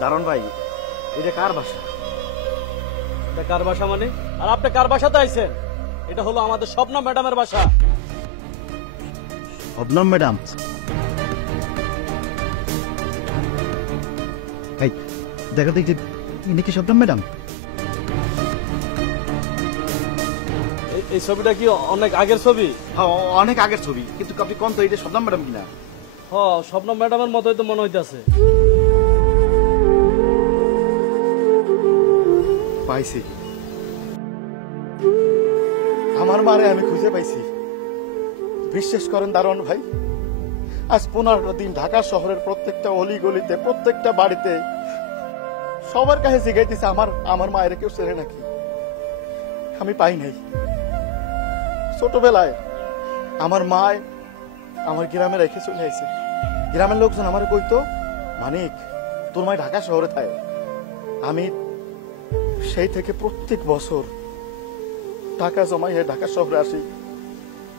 দারুণ ভাই, এটা কার বাসা? এটা কার বাসা মানে? আর আপনি কার বাসাতে আইছেন? এটা হলো আমাদের শবনম ম্যাডামের বাসা। শবনম ম্যাডাম? দেখো দেখছি, ইনি কি শবনম ম্যাডাম? এই ছবিটা কি অনেক আগের ছবি? হ্যাঁ, অনেক আগের ছবি, কিন্তু আপনি কোন তো এটা শবনম ম্যাডাম কিনা? হ্যাঁ, শবনম ম্যাডামের মতোই তো মনে হইতাছে। পাইছি, আমার মারে আমি খুঁজে পাইছি। বিশ্বাস করেন দারোয়ান ভাই, আজ 15 দিন ঢাকা শহরের প্রত্যেকটা অলি গলিতে, প্রত্যেকটা বাড়িতে সবার কাছে জিজ্ঞাইতেছে আমার মায়ের কেউ চেনে নাকি। আমি পাই নাই। ছোটবেলায় আমার মায় আমার গ্রামে রেখে চলে আইছে। গ্রামের লোকজন আমার কইতো, মানিক তোর মায় ঢাকা শহরে থাকে। আমি সেই থেকে প্রত্যেক বছর টাকা জমাইয়ে ঢাকা শহরে আসি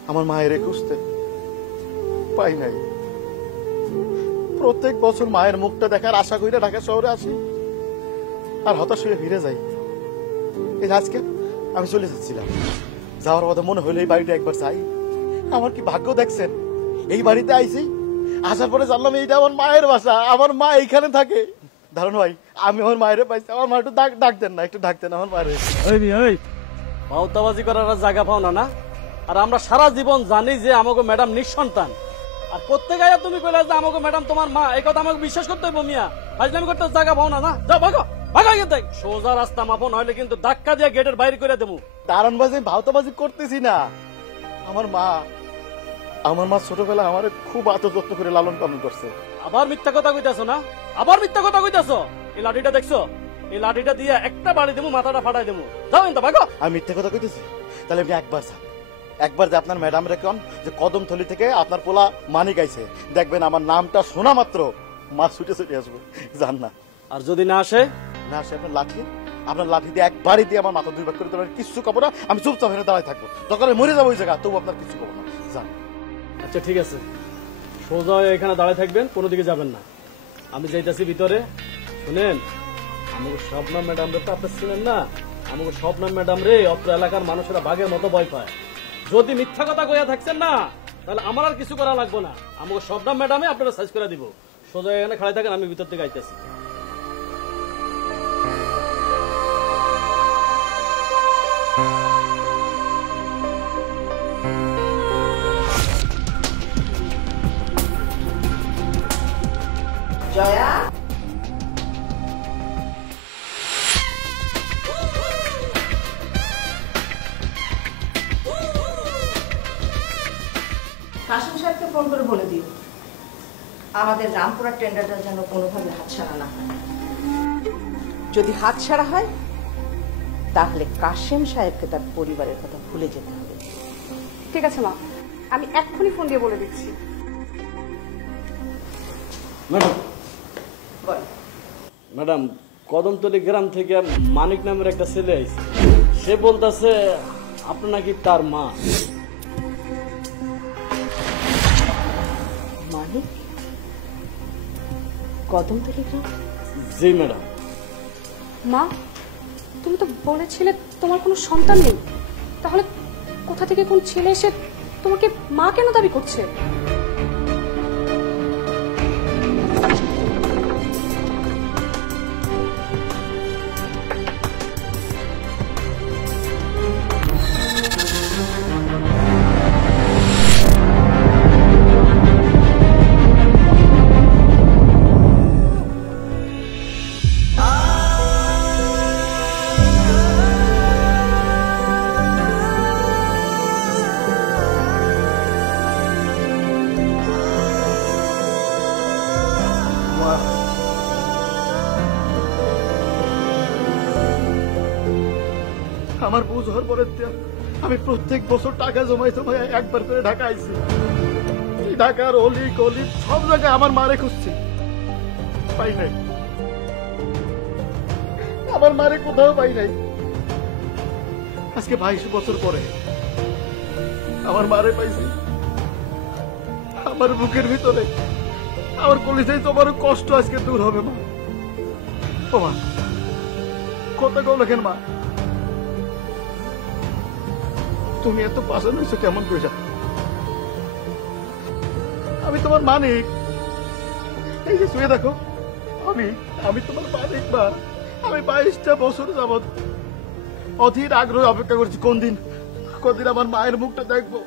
আমার মায়ের খুঁজতে। পাই নাই। প্রত্যেক বছর মায়ের মুখটা দেখার আশা কইরা ঢাকা শহরে আসি, আর হতাশ হয়ে ফিরে যাই। এই আজকে আমি চলে যাচ্ছিলাম, যাওয়ার কথা মনে হলো এই বাড়িটা একবার যাই। আমার কি ভাগ্য দেখছেন, এই বাড়িতে আইছি, আসার পরে জানলাম এইটা আমার মায়ের বাসা, আমার মা এইখানে থাকে। দারুণ ভাই, আমি আমার মায়ের পাইছি। আমার মা একটু ডাকতেন না, একটু ডাকতেন আমার মায়ের। বাউতাবাজি করার জায়গা পাও না? আর আমরা সারা জীবন জানি যে আমাকে ম্যাডাম নিঃসন্তান, আর প্রত্যেক আয়া তুমি কইলা যে আমাকে ম্যাডাম তোমার মা। এই কথা আমাকে বিশ্বাস করতে হইব মিয়া। ফাজলামি করতে জায়গা পাও না? যাও ভাগো ভাগো, দেখ সোজা রাস্তা মাপো, নইলে কিন্তু ধাক্কা দিয়ে গেটের বাইরে করে দেবো। দারুণ বাজি ভাউতাবাজি করতেছি না। আমার মা ছোটবেলা আমার খুব আদর যত্ন করে লালন পালন করছে। আবার মিথ্যা কথা কইতাছো না? আবার মিথ্যা কথা কইতাছো? এই লাঠিটা দেখছো? এই লাঠিটা দিয়ে একটা বাড়ি দেবো, মাথাটা ফাটাই দেবো। যাও কিন্তু ভাগো। আমি মিথ্যা কথা কইতেছি? তাহলে আপনি একবার যে আপনার ম্যাডাম রেখন যে কদমথলি থেকে আপনার পোলা মানিক আইছে, দেখবেন আমার নামটা শোনা মাত্র মা ছুটে ছুটে আসবে। জান না? আর যদি না আসে? না আসে আপনার লাঠি দিয়ে একবারই দিয়ে আমার মাথা 2 ভাগ করে দেবেন। কিছু কব না, আমি চুপচাপ হেরে দাঁড়ায় থাকবো। দরকারে মরে যাবো ওই জায়গা, তবু আপনার কিছু কব না। জান? আচ্ছা ঠিক আছে, সোজা এখানে দাঁড়ায় থাকবেন, কোনো দিকে যাবেন না। আমি যাইতাছি ভিতরে। শুনেন, আমাকে শবনম ম্যাডাম রে তো আপনি শুনেন না? আমাকে শবনম ম্যাডাম রে অত্র এলাকার মানুষেরা বাঘের মতো ভয় পায়। যদি মিথ্যা কথা কইয়া থাকছেন না, তাহলে আমার আর কিছু করা লাগবে না। আমাকে শবনম ম্যাডামে আপনারা সাইজ করে দিব। সোজা এখানে খাড়াই থাকেন, আমি ভিতর থেকে আইতেছি। জয়া, কাশিম সাহেবকে ফোন করে বলে দিও আমাদের রামপুরা টেন্ডারটা যেন কোনোভাবে হাতছাড়া না হয়। যদি হাতছাড়া হয় তাহলে কাশিম সাহেবকে তার পরিবারের কথা ভুলে যেতে হবে। ঠিক আছে মা, আমি এক্ষুনি ফোন দিয়ে বলে দিচ্ছি। ম্যাডাম, কদমতলী গ্রাম থেকে মানিক নামের একটা ছেলে আইছে। সে বলতেছে আপনি নাকি তার মা। মানিক? কদমতলী গ্রাম? জি ম্যাডাম। মা, তুমি তো বলেছিলে তোমার কোনো সন্তান নেই, তাহলে কোথা থেকে কোন ছেলে এসে তোমাকে মা কেন দাবি করছে? আমার বুঝ হওয়ার পরে আমি প্রত্যেক বছর টাকা জমাই একবার করে ঢাকা আইছি। ঢাকার অলি গলি সব জায়গায় আমার মারে খুঁজছি, পাই নাই। আমার মারে কোথাও পাই নাই। আজকে 22 বছর পরে আমার মারে পাইছি। আমার বুকের ভিতরে, আমার কলিজায় তোমার কষ্ট আজকে দূর হবে মা। ও মা, কথা কও লেখেন মা, তুমি এত পাশান হয়েছো কেমন করে যা? আমি তোমার মানিক, এই যে শুয়ে দেখো, আমি তোমার মানিক মা। আমি 22টা বছর যাবৎ অধীর আগ্রহে অপেক্ষা করছি কদিন আমার মায়ের মুখটা দেখবো,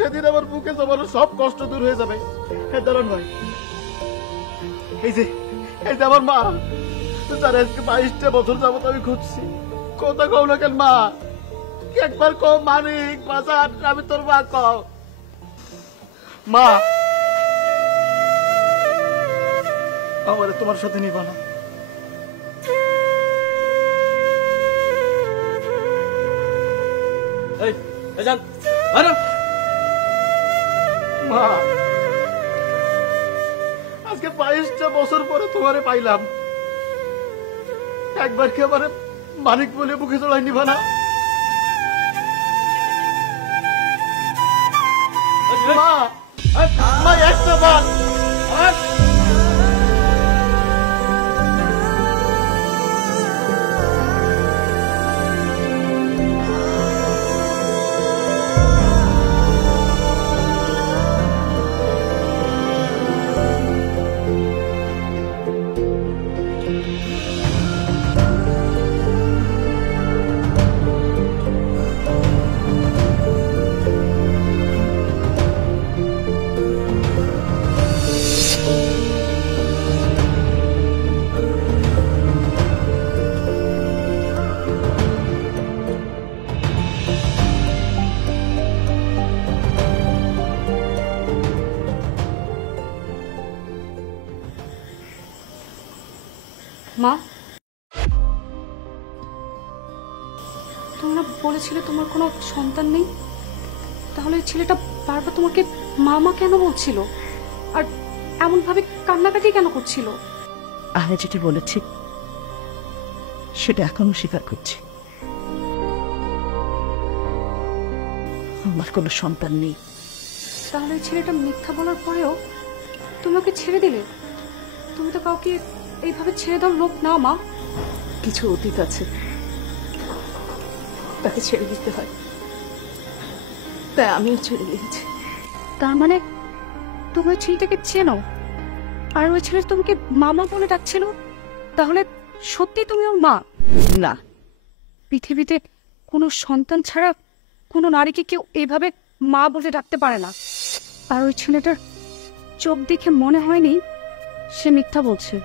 সেদিন আমার বুকে তোমার সব কষ্ট দূর হয়ে যাবে। দাঁড়ান ভাই, এই যে আমার মা, তার আজকে 22টা বছর যাবৎ আমি খুঁজছি। কথা কও না কেন মা? একবার কও মানিক বাজার, আমি তোর মা। কও মা, আমারে তোমার সাথে নিবা না? মা, আজকে 22টা বছর পরে তোমারে পাইলাম, একবার কি আমার মানিক বলে বুকে চড়াই নিবা না? মা, মা একটা বার। মা, তোমরা বলেছিলে তোমার কোনো সন্তান নেই, তাহলে এই ছেলেটা বারবার তোমাকে মামা কেন বলছিল, আর এমন ভাবে কান্নাকাটি কেন করছিল? আমি যেটা বলেছি সেটা এখনো স্বীকার করছি, আমার কোনো সন্তান নেই। তাহলে এই ছেলেটা মিথ্যা বলার পরেও তুমি ওকে ছেড়ে দিলে? তুমি তো কাউকে এইভাবে ছেড়ে দাও লোক না মা। কিছু অতীত আছে, তাকে ছেড়ে দিতে হয়, তাই আমিও ছেড়ে দিয়েছি। তার মানে তুমি ওই ছেলেটাকে চেনো, আর ওই ছেলে তোমাকে মামা বলে ডাকছিল, তাহলে সত্যি তুমি ওর মা? না, পৃথিবীতে কোনো সন্তান ছাড়া কোনো নারীকে কেউ এইভাবে মা বলে ডাকতে পারে না। আর ওই ছেলেটার চোখ দেখে মনে হয়নি সে মিথ্যা বলছে।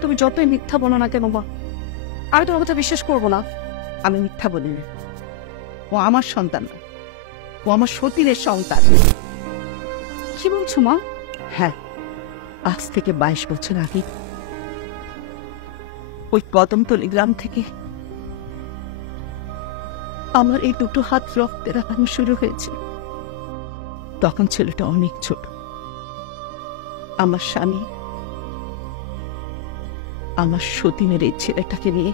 তুমি যতই মিথ্যা বলো না কেন মা, আমি তোমার কথা বিশ্বাস করবো না। আমি মিথ্যা বলিনি, ও আমার সন্তান না, ও আমার সতীনের সন্তান। কি বলছো মা? হ্যাঁ, আজ থেকে 22 বছর আগে ওই কদমতলী গ্রাম থেকে আমার এই দুটো হাত রক্তে রাখানো শুরু হয়েছে। তখন ছেলেটা অনেক ছোট। আমার স্বামী আমার সতীনের এই ছেলেটাকে নিয়ে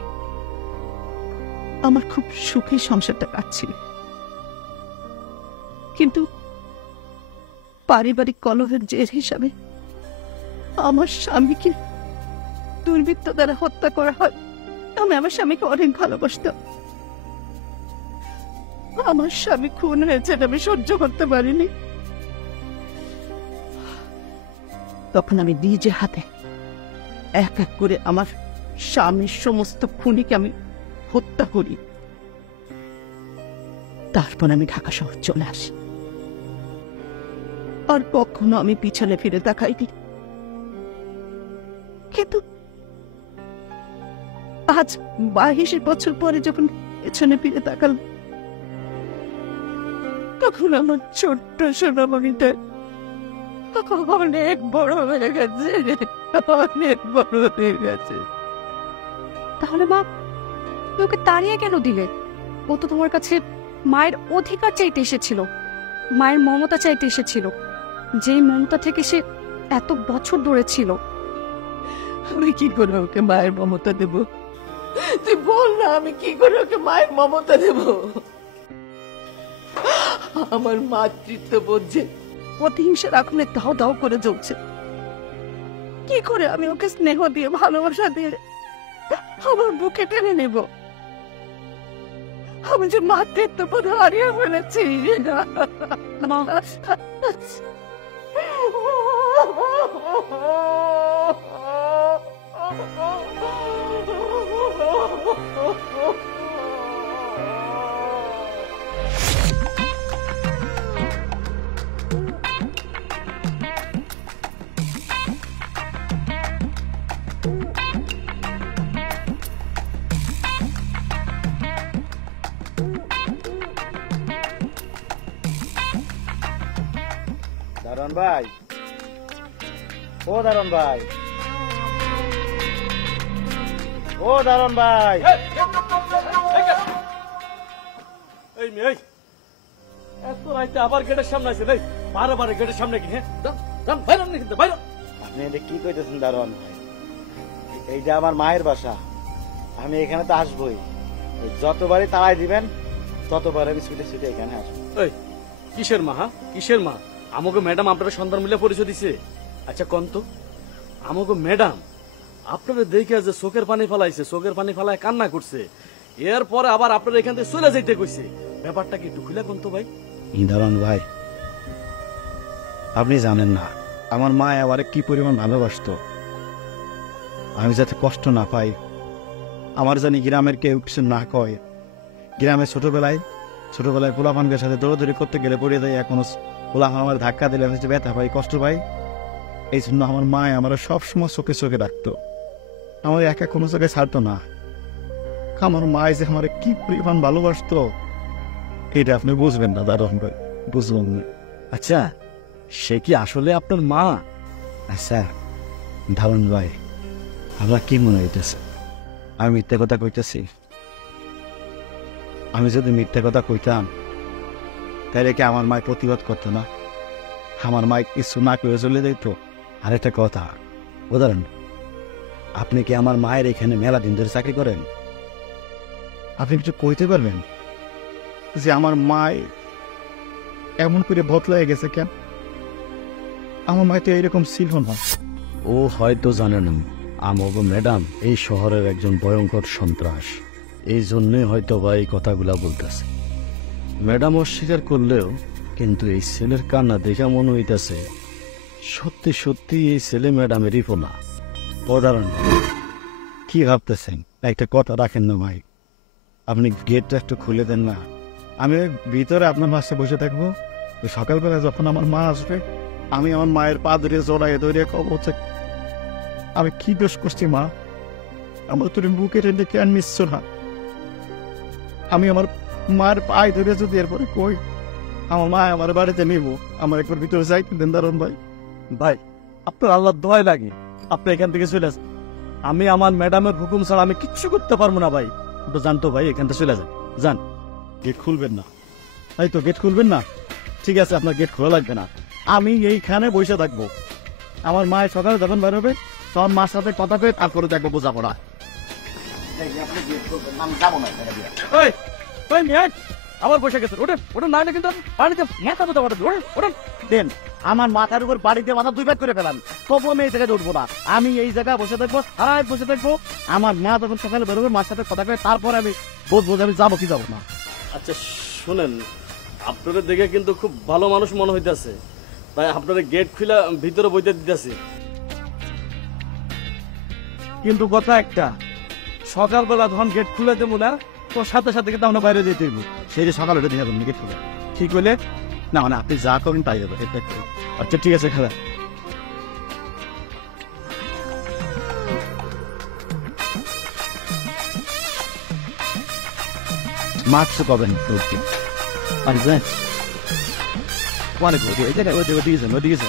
আমার খুব সুখে সংসারটা কাটছিল, কিন্তু পারিবারিক কলহের জের হিসাবে আমার স্বামীকে দুর্বৃত্ত দ্বারা হত্যা করা হয়। আমি আমার স্বামীকে অনেক ভালোবাসতাম। আমার স্বামী খুন হয়েছে, আমি সহ্য করতে পারিনি। তখন আমি নিজে হাতে এক এক করে আমার স্বামীর সমস্ত খুনিকে আমি হত্যা করি। তারপর আমি ঢাকা শহর চলে আসি, আর কখনো আমি পিছনে ফিরে তাকাইনি। কিন্তু আজ 22 বছর পরে যখন পেছনে ফিরে তাকাল, তখন আমার ছোট্ট সোনামণিটা অনেক বড় হয়ে গেছে, অনেক বড় হয়ে গেছে। তাহলে মা, তুমি ওকে তাড়িয়ে কেন দিলে? ও তো তোমার কাছে মায়ের অধিকার চাইতে এসেছিল, মায়ের মমতা চাইতে এসেছিল, যেই মমতা থেকে সে এত বছর ধরে ছিল। আমি কি করে ওকে মায়ের মমতা দেব? তুই বল না, আমি কি করে ওকে মায়ের মমতা দেব? আমার মাতৃত্ব বোধে প্রতিহিংসার আগুনে দাও দাও করে জ্বলছে। কি করে আমি ওকে স্নেহ দিয়ে ভালোবাসা দিয়ে আমার বুকে টেনে নেব? আমি যে মাতৃত্ববোধ হারিয়ে ফেলেছি। দারোয়ান ভাই, ও দারোয়ান ভাই, ও দারোয়ান ভাই। এই মেয়ে, এত রাইতে আবার গেটের সামনে আছে ভাই, বারে গেটের সামনে কি? হ্যাঁ বাইরে কিন্তু বাইরে। আপনি এটা কি কইতেছেন দারোয়ান ভাই? এইটা আমার মায়ের বাসা, আমি এখানে তো আসবোই। যতবারই তাড়াই দিবেন ততবার আমি ছুটে ছুটে এখানে আসবো। এই কিসের মা? হ্যাঁ কিসের মা? আমাকে ম্যাডাম আপনারা সন্তান মিলে পরিচয় দিছে? আচ্ছা কন্ত, আমাকে ম্যাডাম আপনারা দেখে যে চোখের পানি ফেলাইছে, চোখের পানি ফেলায় কান্না করছে, এরপরে আবার আপনারা এখান থেকে চলে যাইতে কইছে, ব্যাপারটা কি একটু খুলে কন্ত ভাই? দারোয়ান ভাই, আপনি জানেন না আমার মা আমারে কি পরিমাণ ভালোবাসতো। আমি যাতে কষ্ট না পাই, আমার জানি গ্রামের কেউ কিছু না কয়। গ্রামে ছোটবেলায় পোলাপানদের সাথে দৌড়াদৌড়ি করতে গেলে পড়ে যায়, এখনো পোলাপান আমার ধাক্কা দিলে আমি ব্যথা পাই, কষ্ট পাই। এই জন্য আমার মা আমার সবসময় চোখে চোখে রাখতো, আমার একা কোনো চোখে ছাড়তো না। আমার মা যে আমার কি পরিমাণ ভালোবাসতো এটা আপনি বুঝবেন না দারোয়ান ভাই, বুঝবেন না। আচ্ছা সে কি আসলে আপনার মা? আচ্ছা দারোয়ান ভাই, আপনার কি মনে হইতেছে আমি মিথ্যা কথা কইতেছি? আমি যদি মিথ্যা কথা কইতাম তাহলে কি আমার মায় প্রতিবাদ করতো না? আমার মায় কিছু না করে চলে যেত। আরেকটা কথা, উদাহরণ, আপনি কি আমার মায়ের এখানে মেলা দিন ধরে চাকরি করেন? আপনি কিছু কইতে পারবেন যে আমার মায় এমন করে বদলায় গেছে কেন? আমার মায় তো এইরকম ছিল না। ও হয়তো জানে না আমাকে ম্যাডাম এই শহরের একজন ভয়ঙ্কর সন্ত্রাস, এই জন্যই হয়তো বা এই কথাগুলা বলতেছে। ম্যাডাম অস্বীকার করলেও কিন্তু এই ছেলের কান্না দেখা মনে হইতেছে সত্যি সত্যি এই ছেলে ম্যাডামেরই পোনা। উদাহরণ কি ভাবতেছেন? একটা কথা রাখেন না ভাই, আপনি গেটটা একটু খুলে দেন না, আমি ভিতরে আপনার পাশে বসে থাকবো। সকালবেলা যখন আমার মা আসবে আমি আমার মায়ের পা ধরে জড়াইয়ে ধরে কব হচ্ছে আমি কি দোষ করছি মা, আমার তুমি বুকে টেনে কেন নিচ্ছ না? আমি আমার মায়ের পায়ে ধরে যদি এরপরে কই আমার মা আমার বাড়িতে নিব, আমার একবার ভিতরে যাইতে দেন দারুন ভাই। ভাই আপনার আল্লাহ দোয়াই লাগে, আপনি এখান থেকে চলে আসেন। আমি আমার ম্যাডামের হুকুম ছাড়া আমি কিচ্ছু করতে পারবো না ভাই, তো জানতো ভাই, এখান থেকে চলে যান, যান। গেট খুলবেন না? তাই তো গেট খুলবেন না? ঠিক আছে, আপনার গেট খোলা লাগবে না, আমি এইখানে বসে থাকবো। আমার মায়ের সকালে যখন বেরোবে তখন মার সাথে কথা কয়ে তারপরে দেখবো বোঝাপড়া। আবার বসে গেছেন, ওটা ওটা না হলে কিন্তু বাড়িতে মাথা মতো ওটা দেন আমার মাথার উপর বাড়িতে মাথা দুই ভাগ করে ফেলান, তবু আমি এই জায়গায় উঠবো না। আমি এই জায়গায় বসে থাকবো, সারা রাত বসে থাকবো। আমার মা যখন সকালে বেরোবে মার সাথে কথা কয়ে তারপরে আমি বুঝবো যে আমি যাবো কি যাবো না। আচ্ছা শুনেন, আপনাদের দেখে কিন্তু খুব ভালো মানুষ মনে হইতেছে, তাই আপনাদের গেট খুলে ভিতরে বইতে দিতেছি। কিন্তু কথা একটা, সকালবেলা যখন গেট খুলে দেবো না তোর সাথে সাথে কিন্তু আমরা বাইরে যেতে হইব। সেই যে সকালে দিয়ে যাবেন গেট খুলে, ঠিক হইলে না মানে আপনি যা করেন তাই যাবে। আচ্ছা ঠিক আছে খেলা। মাস্ক পাবেন অনেক ওদিকে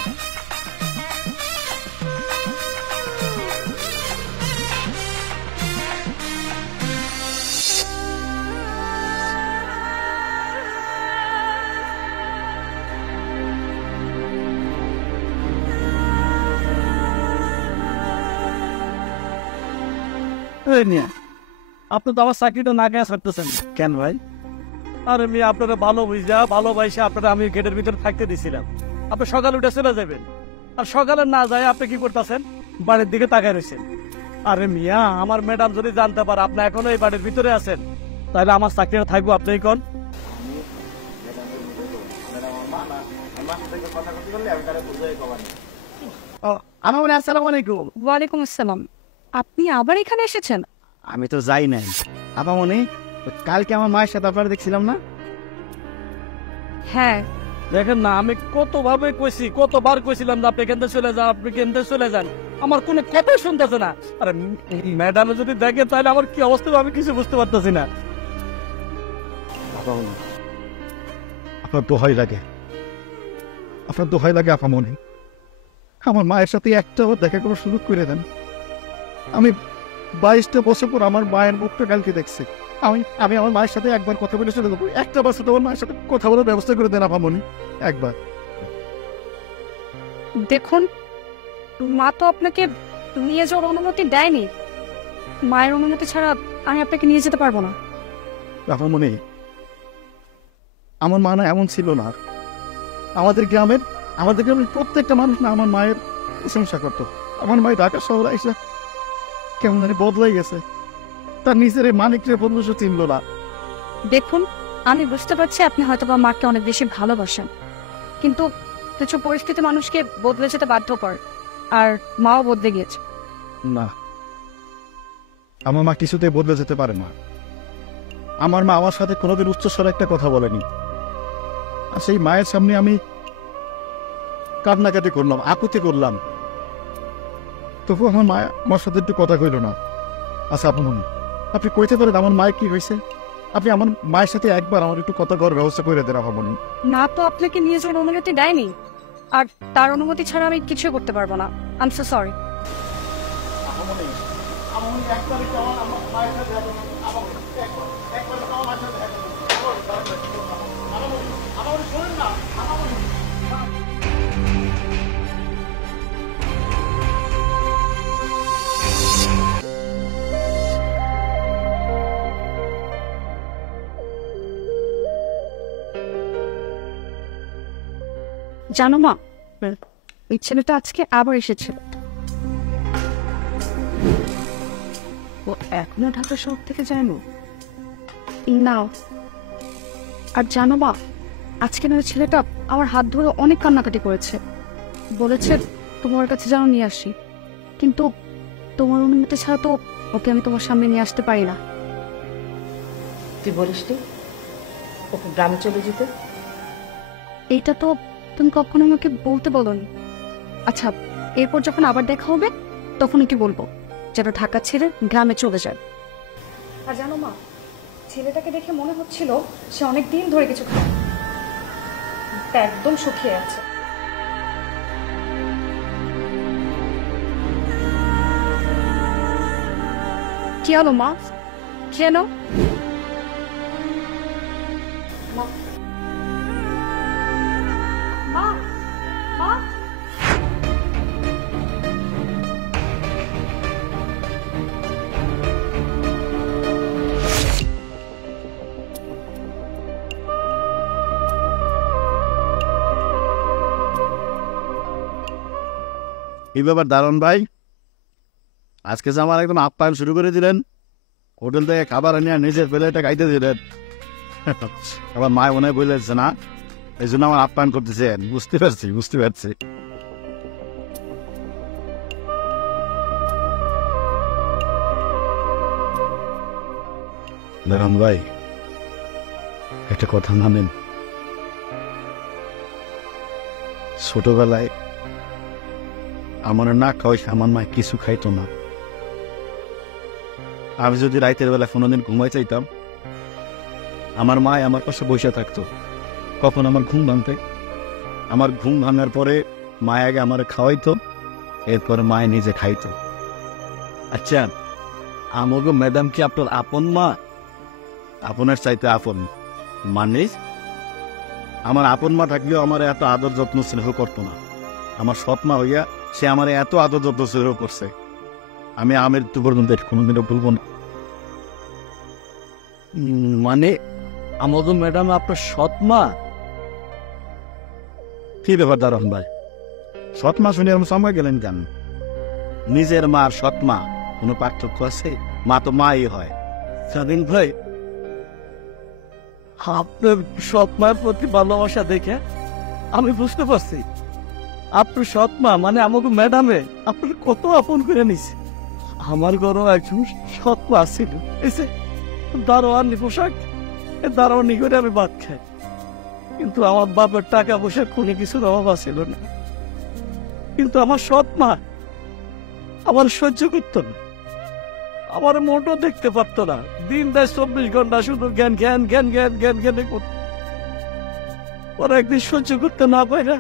আপনি তো আমার চাকরিটা না গিয়ে ছাড়তেছেন কেন ভাই? আরে মেয়ে, আপনারা ভালোবাসা আপনারা আমি গেটের ভিতরে থাকতে দিছিলাম, আপনি সকালে উঠে চলে যাবেন, আর সকালে না যায় আপনি কি করতেছেন? বাড়ির দিকে তাকায় রয়েছেন। আরে মিয়া, আমার ম্যাডাম যদি জানতে পারে আপনি এখনো এই বাড়ির ভিতরে আছেন, তাহলে আমার চাকরিটা থাকবো আপনি কোন? আসসালামু আলাইকুম। ওয়ালাইকুম আসসালাম। আপনি আবার এখানে এসেছেন? আমি তো যাই নাই আপামনি, কালকে আমার মায়ের সাথে আপনারা দেখছিলাম না? হ্যাঁ, দেখেন না, আমি কতবার কইছিলাম যে আপনি কেন্দ্রে চলে যান, আপনি কেন্দ্রে চলে যান, আমার কোনো কথাই শুনতেছে না। আরে ম্যাডাম যদি দেখে তাহলে আমার কি অবস্থা হবে আমি কিছু বুঝতে পারতেছি না। আপামনি, আপনার দোহাই লাগে, আপনার দোহাই লাগে আপামনি, আমার মায়ের সাথে একটাও দেখা করার সুযোগ করে দেন। আমি 22টা বছর পর আমার মায়ের মুখটা কালকে দেখছি। আমি আমার মায়ের সাথে একবার কথা বলে চলে যাবো। একটা বছর আমার মায়ের সাথে কথা বলার ব্যবস্থা করে দেন আপামনি, একবার। দেখুন, মা তো আপনাকে নিয়ে যাওয়ার অনুমতি দেয়নি। মায়ের অনুমতি ছাড়া আমি আপনাকে নিয়ে যেতে পারবো না। আপামনি, আমার মা না এমন ছিল না। আমাদের গ্রামের প্রত্যেকটা মানুষ না আমার মায়ের প্রশংসা করতো। আমার মায়ের ঢাকা শহরে এসে কেমন জানি বদলাই গেছে, তার নিজের মানিকরে বন্ধু চিনল না। দেখুন, আমি বুঝতে পারছি আপনি হয়তো বা মাকে অনেক বেশি ভালোবাসেন, কিন্তু কিছু পরিস্থিতি মানুষকে বদলে যেতে বাধ্য করে, আর মাও বদলে গিয়েছে। না, আমার মা কিছুতে বদলে যেতে পারে না। আমার মা আমার সাথে কোনোদিন উচ্চস্বরে একটা কথা বলেনি, আর সেই মায়ের সামনে আমি কান্নাকাটি করলাম, আকুতি করলাম, তবু আমার মা আমার সাথে একটু কথা কইল না। আচ্ছা আপনি আপনি কইতে পারেন আমার মায়ের কি হয়েছে? আপনি আমার মায়ের সাথে একবার আমার একটু কথা করার ব্যবস্থা করে দেন আপনি। না, তো আপনাকে নিয়ে যাওয়ার অনুমতি দেয়নি, আর তার অনুমতি ছাড়া আমি কিছু করতে পারবো না। I am so sorry. জানো মা, ওই ছেলেটা আজকে আবার এসেছিল। ও এখনো ঢাকা শহর থেকে যায়নি না। আর জানো মা, আজকে না ওই ছেলেটা আমার হাত ধরে অনেক কান্নাকাটি করেছে, বলেছে তোমার কাছে যেন নিয়ে আসি, কিন্তু তোমার অনুমতি ছাড়া তো ওকে আমি তোমার সামনে নিয়ে আসতে পারি না। তুই বলিসটি ওকে গ্রামে চলে যেতে? এইটা তো তুমি কখনো আমাকে বলতে বলোনি। আচ্ছা, এরপর যখন আবার দেখা হবে তখন কি বলবো যেন ঢাকা ছেড়ে গ্রামে চলে যায়। আর জানো মা, ছেলেটাকে দেখে মনে হচ্ছিল সে অনেক দিন ধরে কিছু খায়, তা একদম শুকিয়ে আছে। কি হলো মা? কেন? মা, মা, এই ব্যাপার দারুণ ভাই, আজকে যে আমার একদম আপ্যায়ন শুরু করে দিলেন, হোটেল থেকে খাবার এনে নিজের প্লেটে খাইতে দিলেন। আমার মায় মনে বলেছে না, এই জন্য আমার আপ্যায়ন করতেছেন। বুঝতে পারছি। দারুণ ভাই, একটা কথা মানেন, ছোটবেলায় আমার না খাওয়াই আমার মা কিছু খাইতো না। আমি যদি রাতের বেলা কোনোদিন ঘুমাই চাইতাম, আমার মা আমার পাশে বসে থাকতো, কখন আমার ঘুম ভাঙতে। আমার ঘুম ভাঙার পরে মা আগে আমার খাওয়াইতো, এরপরে মায়ে নিজে খাইতো। আচ্ছা, আমাকে ম্যাডাম কি আপনার আপন মা? আপনার চাইতে আপন মানে? আমার আপন মা থাকলেও আমার এত আদর যত্ন স্নেহ করতো না। আমার সৎ মা হইয়া সে আমার এত আদর যত্ন স্নেহ করছে, আমি আমের তো পর্যন্ত কোনোদিনও ভুলবো না। মানে আমাদের ম্যাডাম আপনার সৎ মা? কি ব্যাপার দারোয়ান ভাই, সৎ মা শুনে এরকম চমকে গেলেন কেন? নিজের মা আর সৎ মা কোনো পার্থক্য আছে? মা তো মাই হয়। স্বাধীন ভাই, আপনার সৎ মায়ের প্রতি ভালোবাসা দেখে আমি বুঝতে পারছি আপনার সৎ মা মানে আমাকে ম্যাডামে আপনার কত আপন করে নিছে। আমার ঘরেও একজন সৎ মা ছিল, এসে দারোয়ানি পোশাক, দারোয়ানি করে আমি ভাত খাই, কিন্তু আমার বাপের টাকা পয়সা কোনো কিছুর অভাব ছিল না। কিন্তু আমার সৎ মা আমার সহ্য করতো না, আমার মোটও দেখতে পারতো না, দিন দেয় 24 ঘন্টা শুধু জ্ঞান জ্ঞান জ্ঞান জ্ঞান জ্ঞান জ্ঞানে করতো। ওরা একদিন সহ্য করতে না পাই না,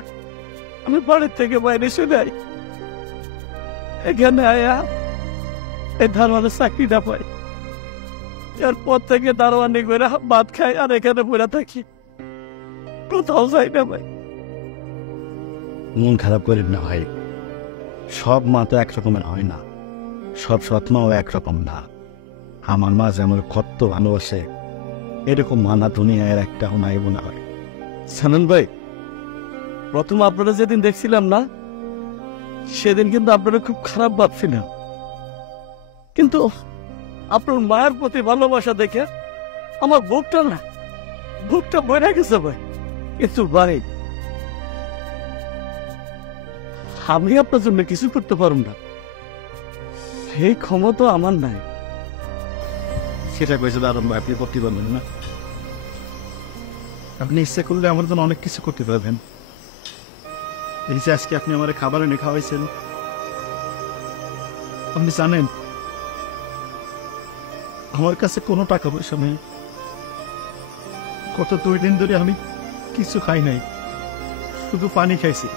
আমি বাড়ির থেকে বাইরে চলে যাই, এখানে আয়া এই দারোয়ানের চাকরিটা পাই। এরপর থেকে দারোয়ানি করে ভাত খাই আর এখানে পড়ে থাকি, কোথাও যাই না ভাই। মন খারাপ করেন না ভাই, সব মা তো একরকমের হয় না, সব সৎ মাও একরকম না। আমার মা যেমন কত ভালোবাসে, এরকম মানা দুনিয়ার একটাও নাই মনে হয়। সানন ভাই, প্রথম আপনারা যেদিন দেখছিলাম না, সেদিন কিন্তু আপনারা খুব খারাপ ভাবছিলাম, কিন্তু আপনার মায়ের প্রতি ভালোবাসা দেখে আমার বুকটা বইরা গেছে ভাই। কিন্তু ভাই, আমি আপনার জন্য কিছু করতে পারব না, সেই ক্ষমতা আমার নাই। সেটা কয়েছে দারুণ ভাই, আপনি করতে পারবেন না? আপনি ইচ্ছে করলে আমার জন্য অনেক কিছু করতে পারবেন। এই যে আজকে আপনি আমার খাবার এনে খাওয়াইছেন, আপনি জানেন আমার কাছে কোনো টাকা পয়সা নেই, গত 2 দিন ধরে আমি কিছু খাই নাই, শুধু পানি খাইছি।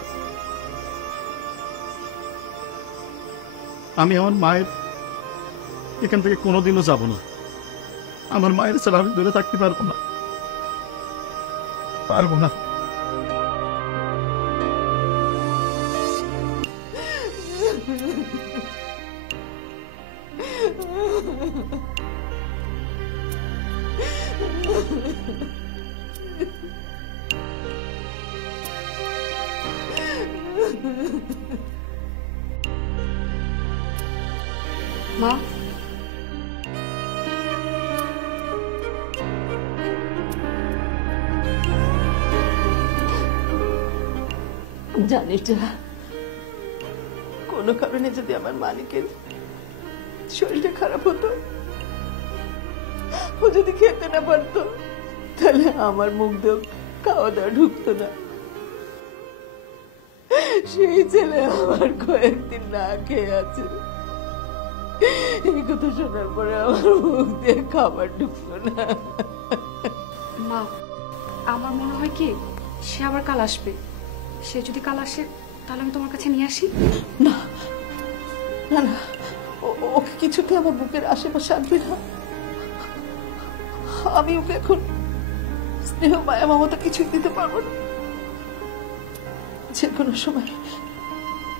আমি আমার মায়ের এখান থেকে কোনোদিনও যাব না, আমার মায়ের ছাড়া আমি দূরে থাকতে পারবো না। মা, জানিস যা, কোনো কারণে যদি আমার মালিকের শরীরটা খারাপ হতো, ও যদি খেতে না পারতো, তাহলে আমার মুখ দিয়ে খাওয়া দাওয়া ঢুকতো না। সেই ছেলে আমার কয়েকদিন না খেয়ে আছে, এই কথা শোনার পরে আমার মুখ দিয়ে খাবার ঢুকলো না। মা, আমার মনে হয় কি সে আবার কাল আসবে। সে যদি কাল আসে তাহলে আমি তোমার কাছে নিয়ে আসি। না না না, ওকে কিছুতে আমার বুকের আশেপাশে আনবি না। আমি ওকে এখন স্নেহ মায়া মমতা কিছুই দিতে পারবো না। যে কোনো সময়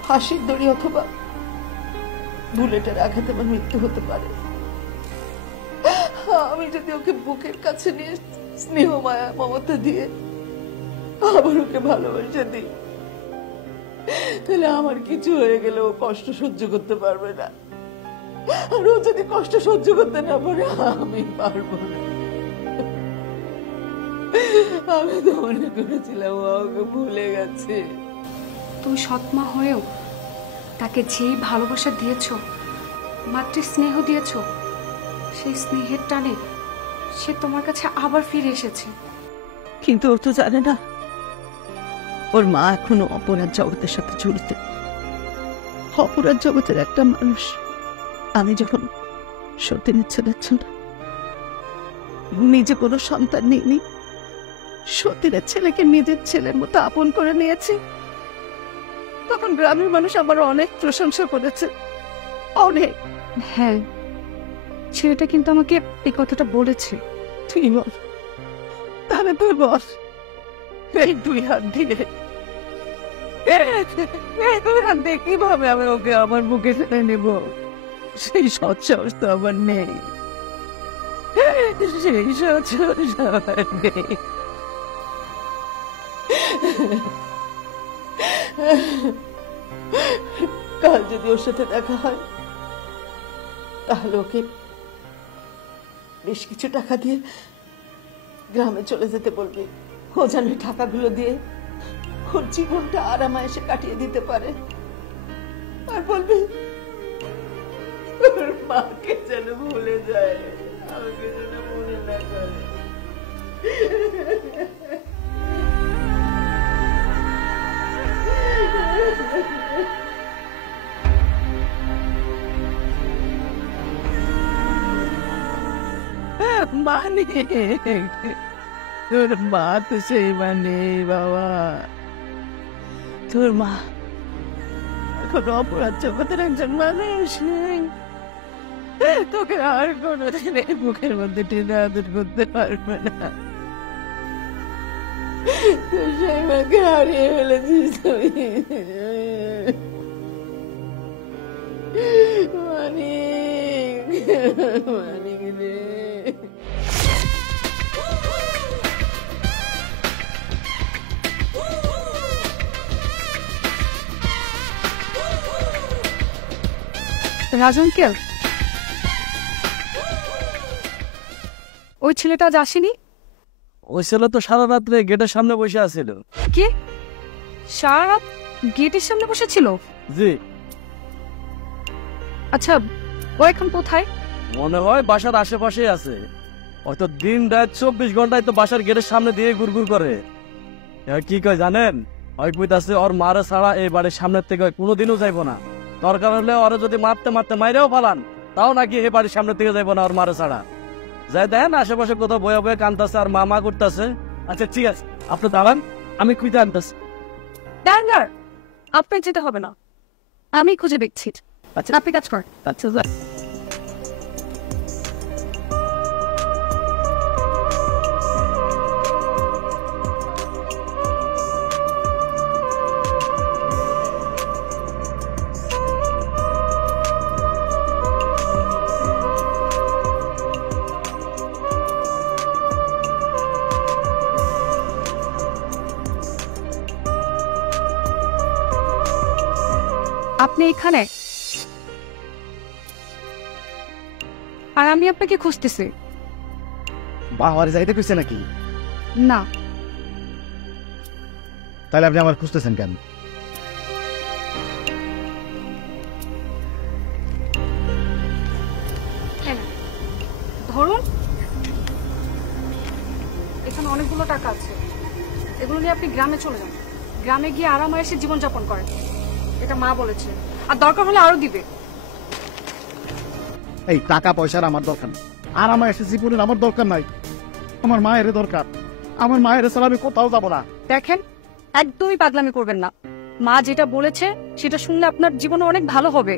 ফাঁসির দড়ি অথবা বুলেটের আঘাতে আমার মৃত্যু হতে পারে। আমি যদি ওকে বুকের কাছে নিয়ে স্নেহ মায়া মমতা দিয়ে আবার ওকে ভালোবাসা দিই, তাহলে আমার কিছু হয়ে গেলে ও কষ্ট সহ্য করতে পারবে না। আর ও যদি কষ্ট সহ্য করতে না পারে, আমি পারবো না। আমি তো মনে করেছিলাম ও আমাকে ভুলে গেছে। তুমি সৎমা হয়েও তাকে যেই ভালোবাসা দিয়েছ, মাতৃ স্নেহ দিয়েছ, সেই স্নেহের টানে সে তোমার কাছে আবার ফিরে এসেছে। কিন্তু ও তো জানে না ওর মা এখনো অপরাধ জগতের সাথে জড়িত। অপরাধ জগতের একটা মানুষ। আমি যখন সতীনের ছেলের ছিল, নিজে কোনো সন্তান নিইনি, সতীনের ছেলেকে নিজের ছেলের মতো আপন করে নিয়েছি, তখন গ্রামের মানুষ আমার অনেক প্রশংসা করেছে, অনেক। হ্যাঁ, ছেলেটা কিন্তু আমাকে এই কথাটা বলেছে। তুই বল, তাহলে তুই বল, এই 2 হাত দিয়ে কিভাবে আমি ওকে আমার বুকে ফেলে নিব? সেই সৎ সাহস তো আমার নেই, সেই সৎ সাহস আমার নেই। কাল যদি ওর সাথে দেখা হয় তাহলে ওকে বেশ কিছু টাকা দিয়ে গ্রামে চলে যেতে বলবি। ও যেন ওই টাকাগুলো দিয়ে ওর জীবনটা আরামায়েশে কাটিয়ে দিতে পারে। আর বলবি ওর মাকে যেন ভুলে যায়, আমাকে যেন মনে না করে। মানে তোর মা তো সেই মানে বাবা, তোর মা এখন অপরাধ জগতের একজন মানুষ নেই, তোকে আর কোনোদিন এই বুকের মধ্যে টেনে আদর করতে পারবে না। তোর সেই মাকে হারিয়ে ফেলেছিস তুই। মানিক, মানিক রে। রাজু আঙ্কেল, ওই ছেলেটা আজ আসেনি? ওই ছেলে তো সারা রাত্রে গেটের সামনে বসে আছিল। কে? সারা রাত গেটের সামনে বসেছিল? জি। আচ্ছা, ও এখন কোথায়? মনে হয় বাসার আশেপাশেই আছে। হয়তো দিন রাত 24 ঘন্টায় তো বাসার গেটের সামনে দিয়ে ঘুরঘুর করে। এবার কি কয় জানেন, ওই কইতাছে ওর মারে ছাড়া এই বাড়ির সামনের থেকে কোনোদিনও যাইব না। দরকার হলে ওরা যদি মারতে মারতে মাইরেও ফালান, তাও নাকি এই বাড়ির সামনের থেকে যাইব না ওর মারে ছাড়া। যাই দেখেন আশেপাশে কোথাও বয়ে বয়ে কানতাছে আর মা করতেছে। আচ্ছা ঠিক আছে, আপনি দাঁড়ান, আমি খুঁজে আনতেছি। ডাঙ্গার, আপনার যেতে হবে না, আমি খুঁজে দেখছি। আচ্ছা আপনি কাজ করেন। আচ্ছা যাই। আপনি এখানে? আর আমি আপনাকে খুঁজতেছি। বাহারে যাইতে কইছে নাকি? না। তাহলে আপনি আমার খুঁজতেছেন কেন? ধরুন, এখানে অনেকগুলো টাকা আছে, এগুলো নিয়ে আপনি গ্রামে চলে যান। গ্রামে গিয়ে আরামায়েশে জীবনযাপন করেন, এটা মা বলেছে, আর দরকার হলে আরো দিবে। এই টাকা পয়সার আমার দরকার নেই, আর আমার এসে জীবনের আমার দরকার নাই। আমার মায়ের দরকার, আমার মায়ের ছাড়া আমি কোথাও যাবো না। দেখেন, একদমই পাগলামি করবেন না। মা যেটা বলেছে সেটা শুনলে আপনার জীবনে অনেক ভালো হবে।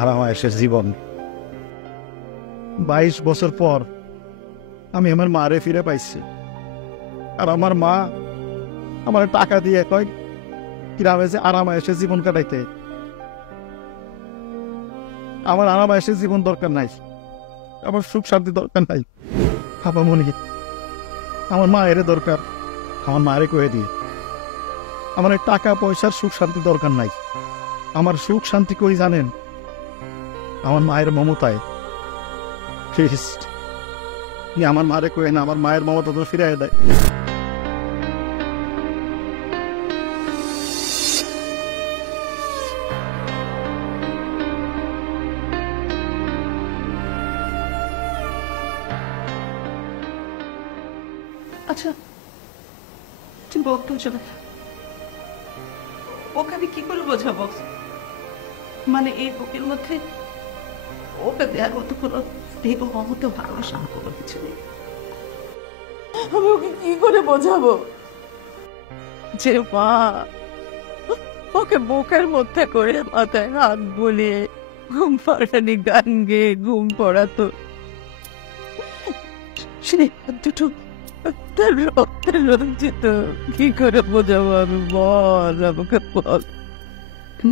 আর আমার এসে জীবন 22 বছর পর আমি আমার মারে ফিরে পাইছি। আর আমার মা আমার টাকা দিয়ে কয় গ্রামে যে আরামে এসে জীবন কাটাইতে। আমার আরামে এসে জীবন দরকার নাই, আমার সুখ শান্তি দরকার নাই। বাবা মনে আমার মায়ের দরকার, আমার মায়ের কয়ে দিয়ে। আমার টাকা পয়সার সুখ শান্তি দরকার নাই। আমার সুখ শান্তি কই জানেন? আমার মায়ের মমতায়। প্লিজ আমার মারে কয়ে না, আমার মায়ের মমতা তো ফিরাই দেয়। আচ্ছা, তুমি বলতে না, ওকে আমি কি করে বোঝাবো? মানে এই বুকের মধ্যে ওকে দেওয়ার মতো কোনো স্নেহ মমতা ভালোবাসা কোনো কিছু নেই। আমি ওকে কি করে বোঝাবো যে মা ওকে বুকের মধ্যে করে মাথায় হাত বলিয়ে ঘুম পাড়ানি গান গেয়ে ঘুম পড়াতো? সেই হাত দুটো তার রক্তের রঞ্জিত। কি করে বোঝাবো আমি? বল আমাকে বল।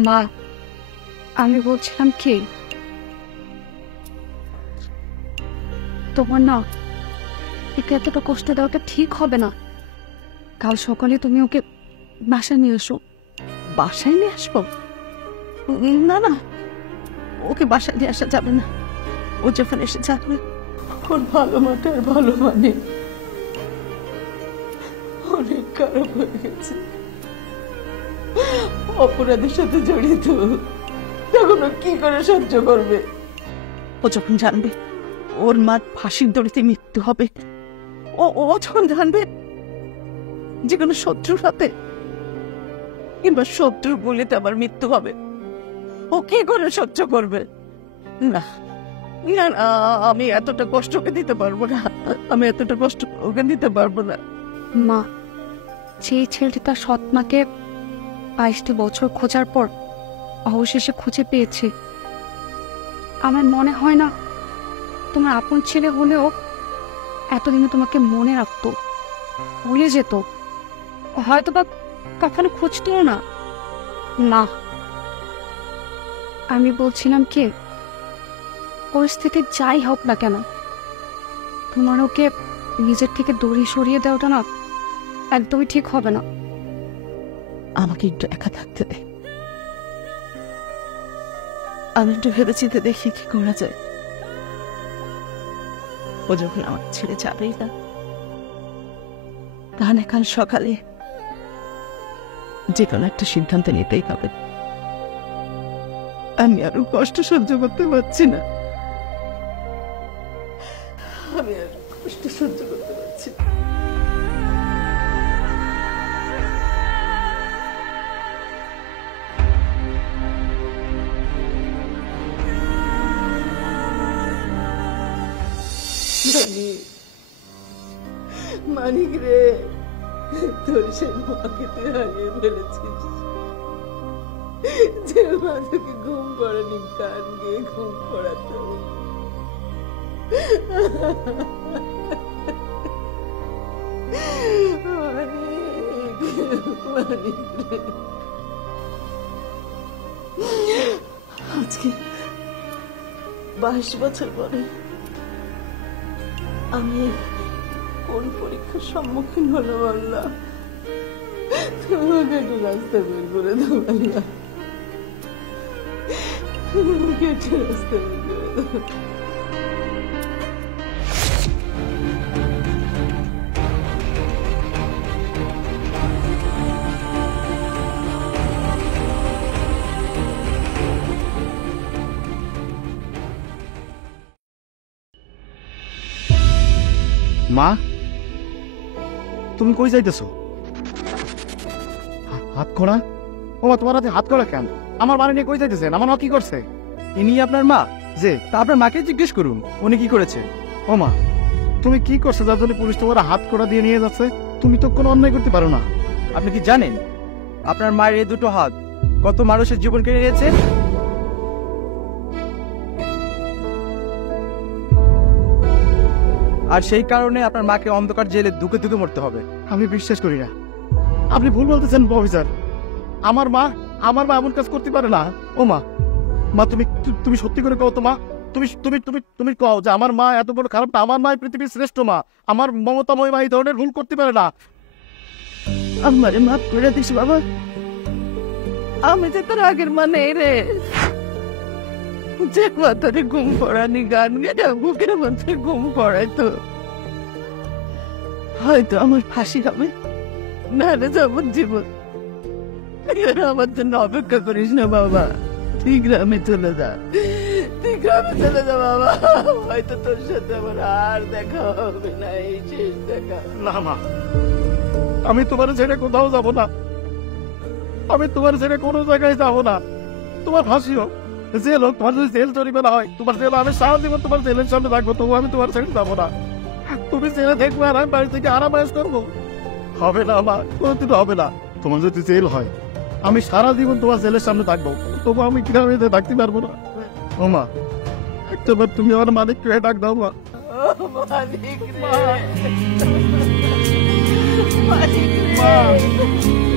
মা, আমি বলছিলাম কি, তোমার না একে এতটা কষ্ট দেওয়াটা ঠিক হবে না। কাল সকালে তুমি ওকে বাসায় নিয়ে এসো। বাসায় নিয়ে আসবো? না না, ওকে বাসায় নিয়ে আসা যাবে না। ও যখন এসে যাবে, ওর ভালো মাটার ভালো মানে অনেক খারাপ হয়ে গেছে, অপরাধের সাথে জড়িত। তখন ও কি করে সহ্য করবে? ও যখন জানবে ওর মার ফাঁসির দড়িতে মৃত্যু হবে, ও যখন জানবে যে কোনো শত্রুর হাতে কিংবা শত্রুর গুলিতে আমার মৃত্যু হবে, ও কি করে সহ্য করবে? না না, আমি এতটা কষ্ট ওকে দিতে পারবো না। আমি এতটা কষ্ট ওকে দিতে পারবো না। মা, যে ছেলেটি তার সৎ মাকে 22টি বছর খোঁজার পর অবশেষে খুঁজে পেয়েছে, আমার মনে হয় না তোমার আপন ছেলে হলেও এতদিনে তোমাকে মনে রাখতো, ভুলে যেত, হয়তো বা কখনো খুঁজতেও না। না, আমি বলছিলাম কি, পরিস্থিতি যাই হোক না কেন, তোমার ওকে নিজের থেকে দড়ি সরিয়ে দেওয়াটা না একদমই ঠিক হবে না। আমাকে একটু একা থাকতে দে, আমি একটু ভেবেচিন্তে দেখি কি করা যায়। ও যখন আমার ছেড়ে যাবেই না, তাহলে কাল সকালে যে কোনো একটা সিদ্ধান্ত নিতেই হবে। আমি আরো কষ্ট সহ্য করতে পারছি না, আমি আর কষ্ট সহ্য করতে পারছি না। মানিক রে, তোর সে মাকে তুই হারিয়ে ফেলেছিস, যে মা তোকে ঘুম পড়ানি, কান গিয়ে ঘুম পড়াতো। আজকে 22 বছর পরে আমি কোন পরীক্ষার সম্মুখীন হলাম আল্লাহ, তোমাকে একটু রাস্তা বের করে দাও আল্লাহ, তোমাকে একটু রাস্তা বের করে দাও। মা, তুমি কই যাইতেছো? হাত খোড়া? ও মা, তোমার হাতে হাত করা কেন? আমার বাড়ি নিয়ে কই যাইতেছেন? আমার মা কি করছে? ইনি আপনার মা? যে তা আপনার মাকে জিজ্ঞেস করুন উনি কি করেছে। ও মা, তুমি কি করছো যার জন্য পুলিশ তোমার হাত করা দিয়ে নিয়ে যাচ্ছে? তুমি তো কোনো অন্যায় করতে পারো না। আপনি কি জানেন আপনার মায়ের এই দুটো হাত কত মানুষের জীবন কেড়ে নিয়েছে? আর সেই কারণে আপনার মাকে অন্ধকার জেলে দুকে দুকে মরতে হবে। আমি বিশ্বাস করি না, আপনি ভুল বলতেছেন অফিসার। আমার মা এমন কাজ করতে পারে না। ও মা, তুমি সত্যি করে কও তো মা, তুমি তুমি তুমি তুমি কও যে আমার মা এত বড় খারাপ না? আমার মা পৃথিবীর শ্রেষ্ঠ মা, আমার মমতাময় মা এই ধরনের ভুল করতে পারে না। আমারে মাফ করে দিস বাবা, আমি যে তোর আগের মা নেই রে, যে তোরে ঘুম পড়ানি, গান গেলে বুকের মধ্যে ঘুম পড়াইতো। হয়তো আমার ফাঁসি হবে, নাহলে যাবত জীবন। এরা আমার জন্য অপেক্ষা করিস না বাবা, তুই গ্রামে চলে যা, তুই গ্রামে চলে যা বাবা। হয়তো তোর সাথে আমার আর দেখা হবে না, এই শেষ দেখা। না মা, আমি তোমার ছেড়ে কোথাও যাব না, আমি তোমার ছেড়ে কোনো জায়গায় যাব না। তোমার ফাঁসি হোক, জেল হোক, তোমার যদি জেল জরিমানা হয় তোমার জেল, আমি সারা জীবন তোমার জেলের সামনে থাকবো, তবু আমি তোমার ছেড়ে যাবো না। তুমি জেলে দেখবে আর আমি বাড়ি থেকে আরাম আয়েশ করবো? হবে না মা, কোনোদিন হবে না। তোমার যদি জেল হয় আমি সারা জীবন তোমার জেলের সামনে থাকবো, তবু আমি গ্রামে থাকতে পারবো না। ও মা, একটাবার তুমি আমার মালিককে ডাক দাও মা। মালিক রে, মালিক রে।